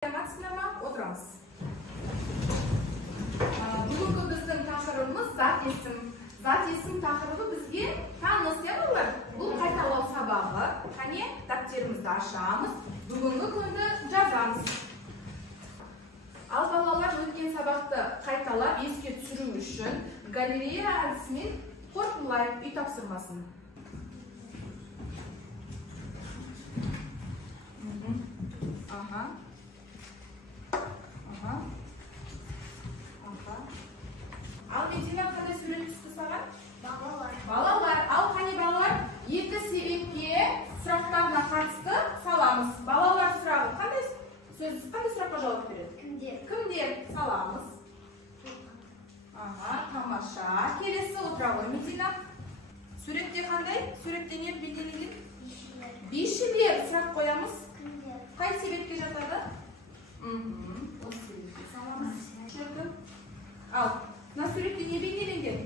Sinema oturamiz. Bugungi bizning taqdirimiz zat ism. Zat ism taqdiri bizga tanisiyalar. Bu qaytalov sababi. Qani daftarimizni ochamiz. Bugungi kunda yozamiz. Balalar o'tgan sabaqda qaytalab esga tushirish uchun galereya adresini qo'riqlayib uy topshirmasini. Aha. Medina qanday surat tushdi sana? Balalar. Qani balalar 7 sebepga suratlarga қатысты salamiz. Balalar suragi qanday suratga javob beradi? Kimdir salamiz. Tamasha. Kelesi o'tiradi. Medina suratga qanday? Suratda ne bildiringiz? Beshilar surat qo'yamiz. Qay sebepga жатады? На суретте не бейнеленген?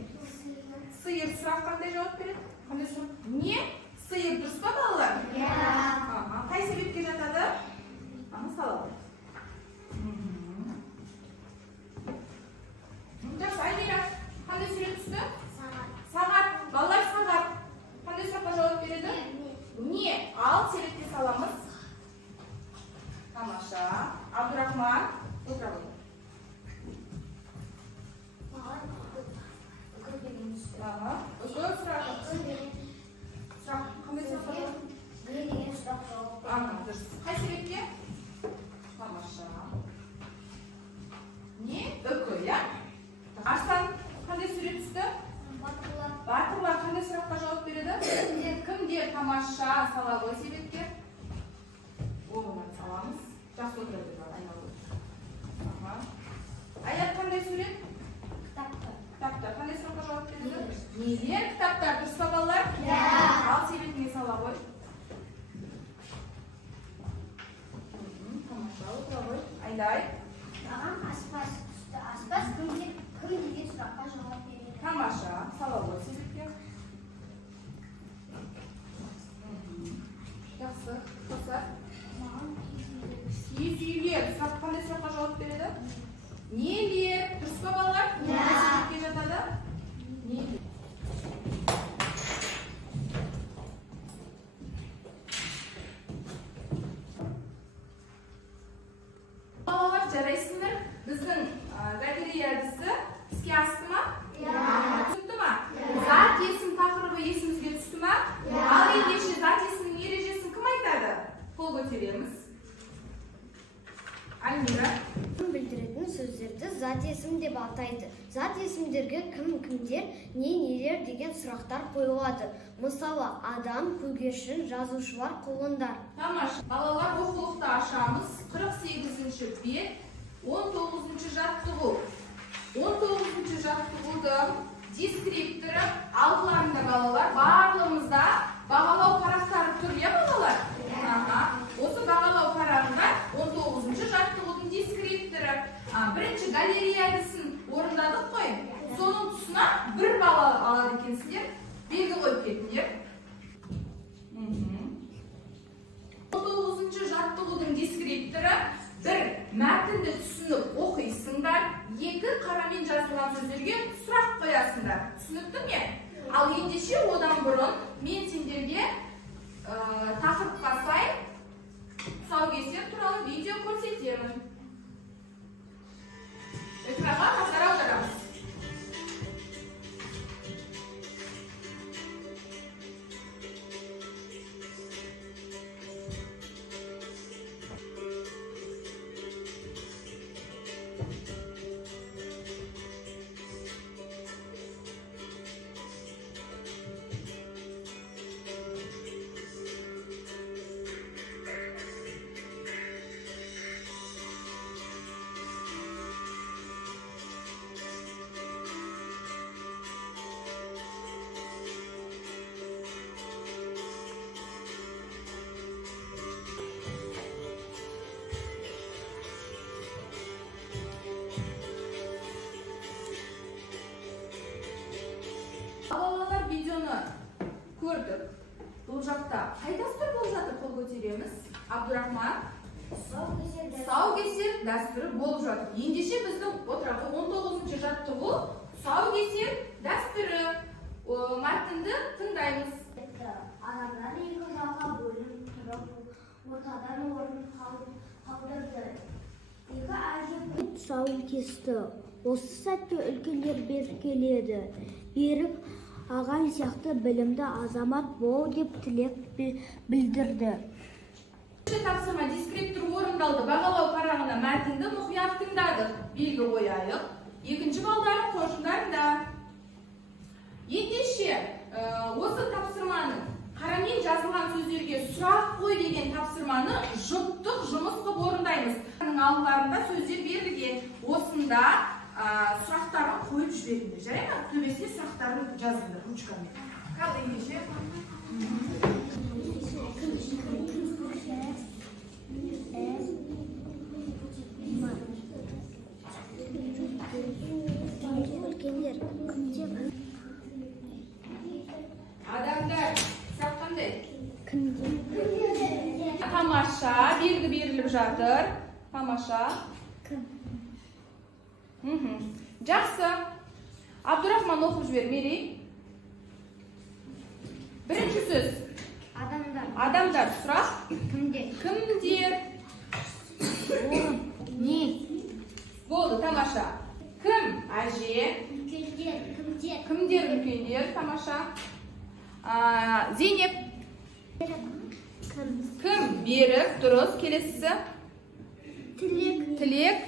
Сиыр сұрақ қандай жауап береді? Қандай сұрақ? Не? Сиыр дұрыс па балалар? Қай себепке жатады? Мысалы. Жақсы, Айнира, қандай сурет түсті? Сағат. Балалар сағат. Қандай сұраққа жауап береді? Не? Ал себепке саламыз. Тамаша. Абдурахман. Отыра. Özgür sıra. Sıra. Qanday sıra? Ne degan sıra javob? Dұрыс. Qay sebepga? Tamasha. Ne? O'qi, ya? Arsan qanday surat tushdi? Batırlar qanday suratga javob beradi? Kimdir? Tamasha. Salavoy sebepga. O'g'lini salamiz. Yaxshi o'tiradi, ayollar. Ayat qanday surat? Kitaplar. Qanday suratga javob beradi? Neler kitaplar? Dұрыс па балалар? Ал себебіне сала ғой. Тамаша, отыра ғой. Айдай. Маған аспаз түсті. Аспаз кім деген сұраққа жауап береді? Тамаша, сала ғой себепке. Жақсы. Қоса. Маған Киіз үйлер. Қандай сұраққа жауап береді? Нелер? Дұрыс па балалар? Себепке жатады? Нелер? Балалар, жарайсыңдар? Біздің галерея әдісі іске асты ма? Түсінді ма? Зат есім тақырыбы есімізге түсті ма? Ал ендеше зат есімнің ережесін кім айтады? Қол көтереміз. Альмира. Білдіретін сөздерді зат есім деп атайды. Зат есімдерге кім-кімдер, не-нелер деген сұрақтар қойылады. Мысалы, адам, көгершін, жазушылар, құлындар. Тамаш, балалар оқулықты ашамыз. 48-ші бет, 19-ші жаттығу. 19-ші жаттығудың дескрипторы алдыларында балалар. Барлығымызда бағалау парақтары тұр, е балалар? Осы бағалау парағында 19-ші жаттығудың дескрипторы. Бірінші галерея әдісін орындадық қой. Соның тұсына бір бала алады екенсіздер. Белгі қойып кетіңдер. 19-ші жаттығудың дескрипторы. Бір, мәтінді түсініп оқисыңдар. Екі, қарамен жазылған сөздерге сұрақ қоясыңдар. Түсінікті ме? Ал ендеше одан бұрын мен сендерге тақырыпқа сай тұсаукесер туралы видео көрсетемін. Экранға назар аударамыз. Балалар видеоны көрдік. Бұл жақта қай дәстүр болып жатыр? Қол көтереміз. Абдурахман. тұсаукесер дәстүрі болып жатыр. Ендеше біздің отырағы 19-шы жаттығу тұсаукесер дәстүрі. Мәтінді тыңдаймыз. Адамдар екі жаққа бөлініп тұрып, ортадан орын қалдырды. Екі әжіп тұсауын кесті. Осы сәтте үлкендер келеді. Берік ағам сияқты білімді азамат бол деп тілек білдірді. Тапсырма дискриптор орындалды. Бағалау парағына мәтінді мұқият тыңдадық. Белгі қояйық. Екінші балдар қошындарында. Ендеше осы тапсырманы қарамен жазылған сөздерге сұрақ қой деген тапсырманы жұптық жұмыс қылып орындаймыз. Алдыларында сөздер берілген. Осында сұрақтарын қойып жіберіңдер. Жарай ма? Төбесіне сұрақтарын жазыңдар ручкамен. Қалды ендеше. Адамдар, сақ қандай? Тамаша, белгі беріліп жатыр. Тамаша. Жақсы. Абдурахман оқып жібер, Мери. Бірінші сөз. Адамдар, сұрақ. Кімдер? не? Болды, тамаша. Кім? Әже. Кімдер үлкендер? Тамаша. Зейнеп. Кім? Берік. Дұрыс. Келесісі. Тілек.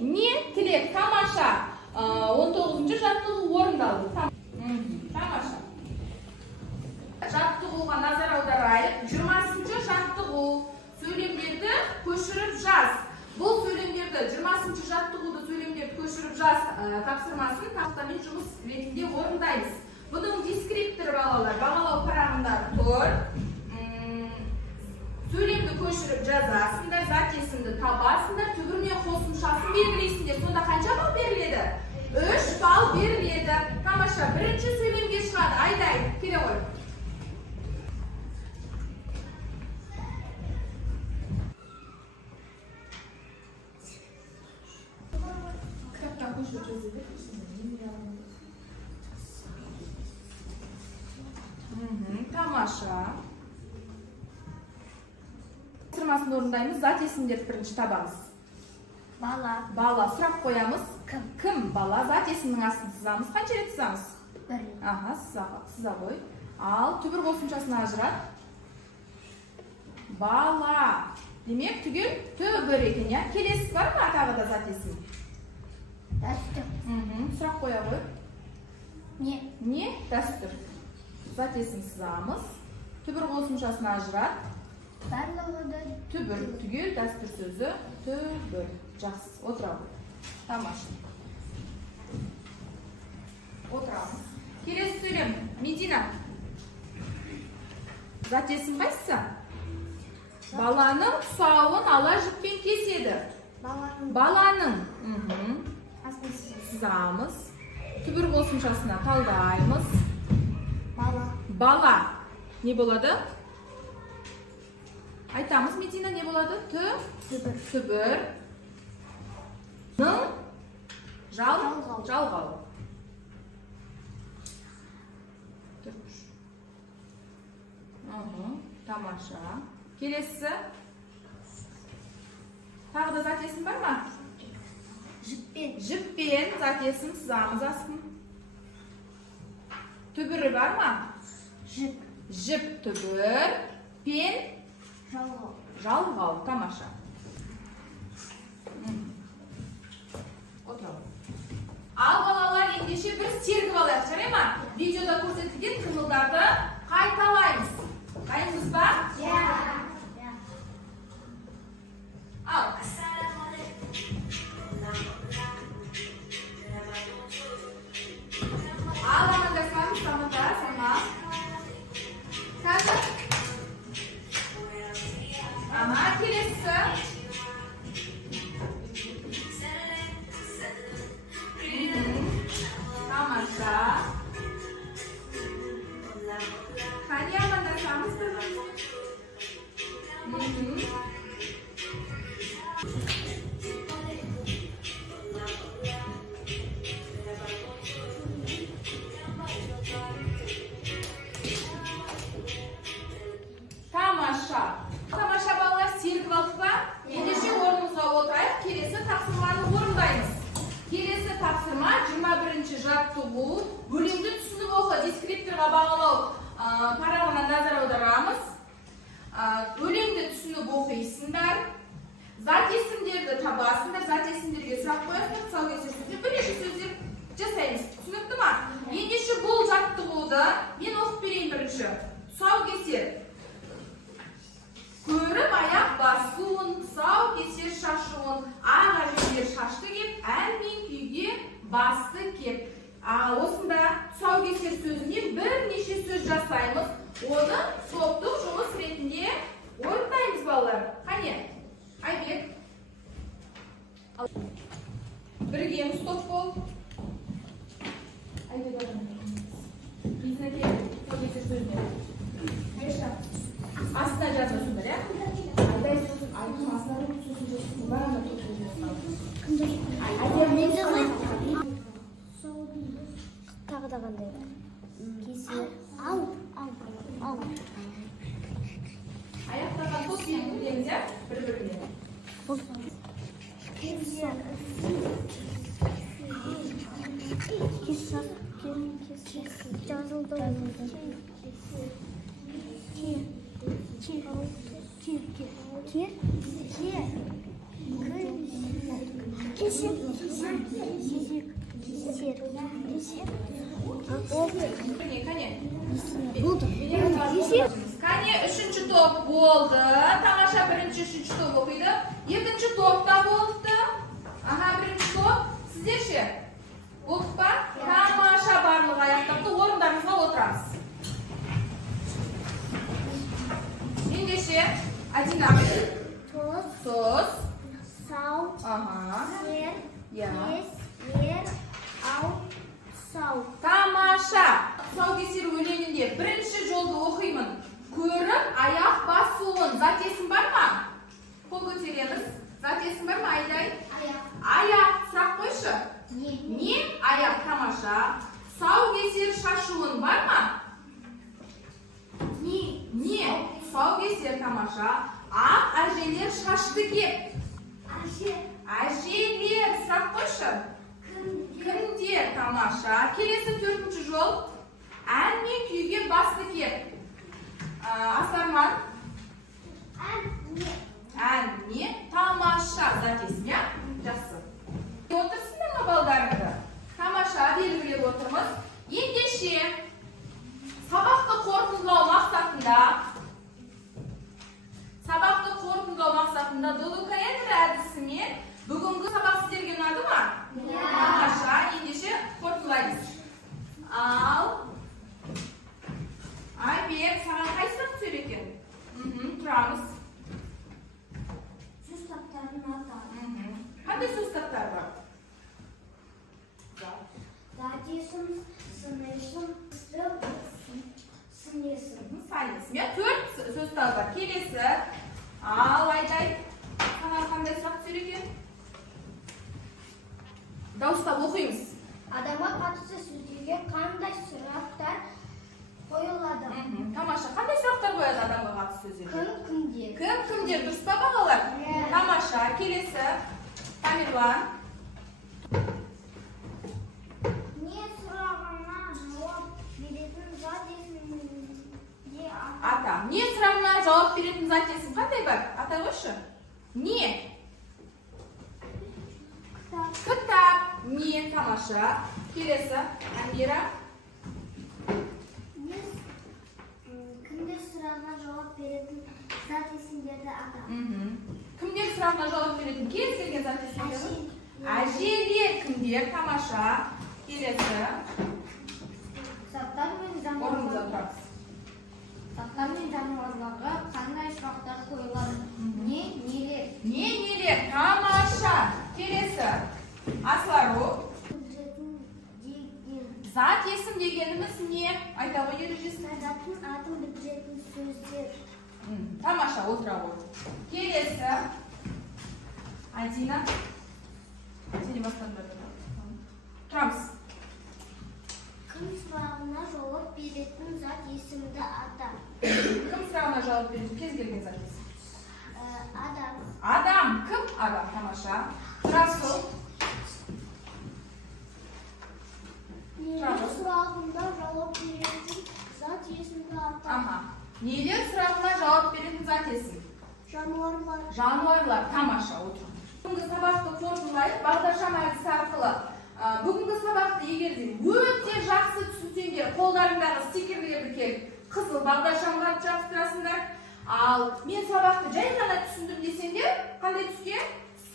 Не? Тілек. Тамаша. 19-шы жаттығу орындалды. Тамаша. Жаттығуға назар аударайық. 20-шы жаттығу. Сөйлемдерді көшіріп жаз. Бұл сөйлемдерді 20-шы жаттығуды сөйлемдерді көшіріп жаз тапсырмасын тақтамен жұмыс ретінде орындаймыз. Бұның дискрипторы балалар бағалау парағында тұр. Сөйлемді көшіріп жазасыңдар, зат есімді табасыңдар, түбіріне қосымшасын белгілейсіңдер. Сонда қанша балл беріледі? 3 балл беріледі. Тамаша, бірінші сөйлемге шығады. Айдай, келе ғой. Тамаша. Тапсырмасын орындаймыз. Зат есімдерді бірінші табамыз. Бала. Сұрақ қоямыз. Кім? Бала. Зат есімнің астын сызамыз. Қанша рет сызамыз? Сыза ғой. Ал түбір қосымшасын ажырат. Бала. Демек түгел түбір екен, я? Келесі бар ма тағы да зат есім? Сұрақ қоя ғой. Не? Дәстүр. Зат есім сызамыз. Түбір қосымшасын ажырат. Түбір. Түгел дәстүр сөзі. Түбір. Жақсы. Отырамыз. Тамаша. Отырамыз. Келесі сөйлем. Медина. Зат есім қайсысы? Баланың тұсауын ала жіппен кеседі. Баланың. Сызамыз. Түбір қосымшасына талдаймыз. Бала. Не болады? Айтамыз, Медина, не болады? Түбір. Жалғау. Тамаша. Келесі. Тағы да зат есім бар ма? Жіппен зат есім сызамыз астын. Түбірі бар ма? Жіп түбір. Пен жалғау. Тамаша. Отыралым. Ал балалар, ендеше бір сергіп алайық, жарай ма? Видеода көрсетілген қимылдарды қайталаймыз. Қайымыз ба? Ал. Ал амандасамыз, сама. Қазір. Келесі. Тамаша. Қане амандасамыз, жаттығу, бөлімді түсініп оқы, дескрипторға бағалау парағына назар аударамыз. Өлеңді түсініп оқисыңдар. Зат есімдерді табасыңдар, зат есімдерге сұрақ қоясыңдар, тұсаукесер сөздер, бірнеше сөздер жасаймыз. Түсінікті ма? Ендеше бұл жаттығуды мен оқып берейін бірінші. Тұсаукесер. Көріп аяқ басуын, тұсаукесер шашуын, ақ әжелер шашты кеп, ән мен күйге басты кеп. Осында тұсаукесер сөзіне бірнеше сөз жасаймыз. Оны топтық жұмыс ретінде орындаймыз балалар. Қане? Айбек. Бірге стоп бол. Айбек Bizine тұсаукесер сөзіне. Астына жазасыңдар, иә? Айдай сөзін, айдың астына сөзін жасың. Бағана сөзін жасың. Айдай Тағы да қандай бар? Кесер. Ал. Аяқтаған топ белгілеріміз, иә? Бір-біріне. Кесер. Жазылды. Қане, үшінші топ болды. Тамаша бірінші, үшінші топ оқиды. Екінші топта болыпты. Бірінші топ. Сіздер ше? Болдық па? Тамаша барлық аяқтапты. Орындарыңызға отырамыз. Ендеше, Адина. Тоз. Сау. Сер. Кес. Ау. Сау. Тамаша. Тұсаукесер өлеңінде бірінші жолды оқимын. Көріп, аяқ басуын. Зат есім бар ма? Қол көтереміз. Зат есім бар ма? Айдай. Аяқ. Сұрақ қойшы. Не? Аяқ. Тамаша. Тұсаукесер шашуын бар ма? Не? Тұсаукесер. Тамаша. Ақ әжелер шашты кеп. Әжелер. Сұрақ қойшы. Кімдер? Тамаша. Келесі төртінші жол. Ән мен күйге басты кеп. Асарман. Ән не? Тамаша. Зат есім, иә? Жақсы. Отырсыңдар ма балдарыңды? Тамаша белгілеп отырмыз. Ендеше сабақты қорытындылау мақсатында долукаэдр әдісімен бүгінгі сабақ сіздерге ұнады ма? Тамаша. Ендеше қорытындылаймыз. Ал Айбек, саған қай сұрақ түсер екен? Тұрамыз. Сөз таптарын атады. Қандай сөз таптары бар? Зат есім, сын есім, сын есім. Сан есім, иә? Төрт сөз табы бар. Келесі. Ал Айдай, саған қандай сұрақ түсер екен? Дауыстап оқимыз. Адамға қатысты сөздерге қандай сұрақтар қойылады? Тамаша, қандай сұрақтар қояды адамға қатысты сөздерге? Кімдер? Кімдер? Дұрыс па бағалар? Тамаша. Келесі. Тамирлан. Не сұрағына жауап беретін зат есімде Ата. Не сұрағына жауап беретін зат есім қандай бар? Ата қойшы. Не? Кітап. Не? Тамаша. Келесі. Амира. Кімдер сұрағына жауап беретін зат есімдерді ата? Кімдер сұрағына жауап беретін кез келген зат есімдері? Әжелер. Кімдер? Тамаша. Келесі. Заттар мен Орнымызда тұрамыз. жануарларға қандай сұрақтар қойылады? Не, нелер? Не, нелер? Тамаша. Келесі. Аслару. Зат есім дегеніміз не? Айта ғой ережесін. Заттың атын білдіретін сөздер. Тамаша, отыра ғой. Келесі. Адина. Сені бастандыр. Тұрамыз. Кім сұрағына жауап беретін зат есімді ата? Кім сұрағына жауап беретін кез келген зат есім? Адам. Адам. Кім? Адам. Тамаша. Расул. Не Nелер сұрағына жауап беретін зат есімді атап. Aha. Нелер сұрағына жауап беретін зат есім? Жануарлар. Жануарлар. Тамаша, отыр. Бүгінгі сабақты қорытындылайық бағдарлама әдісі арқылы. Бүгінгі сабақты егерде өте жақсы түсінсеңдер, қолдарыңдағы стикерлерді келіп, қызыл бағдаршамға жабыстырасыңдар. Ал мен сабақты жай ғана түсіндім десеңдер, қандай түске?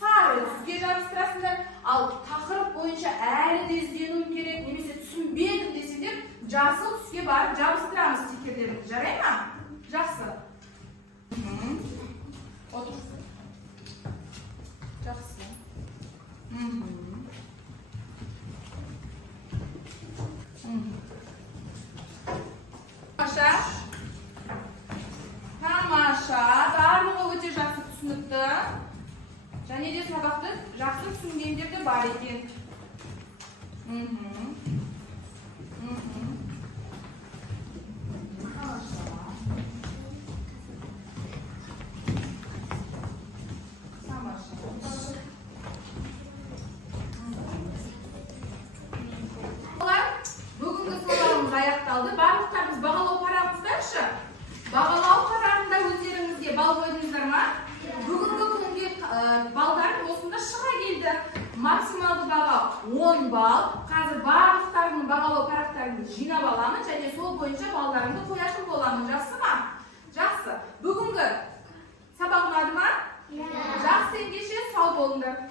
Сары түске жабыстырасыңдар. Ал тақырып бойынша әлі де ізденуім керек, немесе түсінбедім десеңдер, жасыл түске барып жабыстырамыз стикерлерді. Жарай ма? Жақсы. Отыр. Жақсы. Тамаша. Тамаша. Барлығы өте жақсы түсінікті. Және де сабақты жақсы түсінгендер де бар екен. Бүгінгі сабағымыз аяқталды. Барлықтарыңыз бағалау парағыңыздаршы. Бағалау парағында өздеріңізге бал қойдыңыздар ма? Бүгінгі күнге балдар осында шыға келді. Максималды баға 10 бал. Қазір барлықтарының бағалау парақтарын жинап аламын және сол бойынша балдарымды қоятын боламын. Жақсы ма? Жақсы. Бүгінгі сабақ ұнады ма? Жақсы, ендеше сау болыңдар.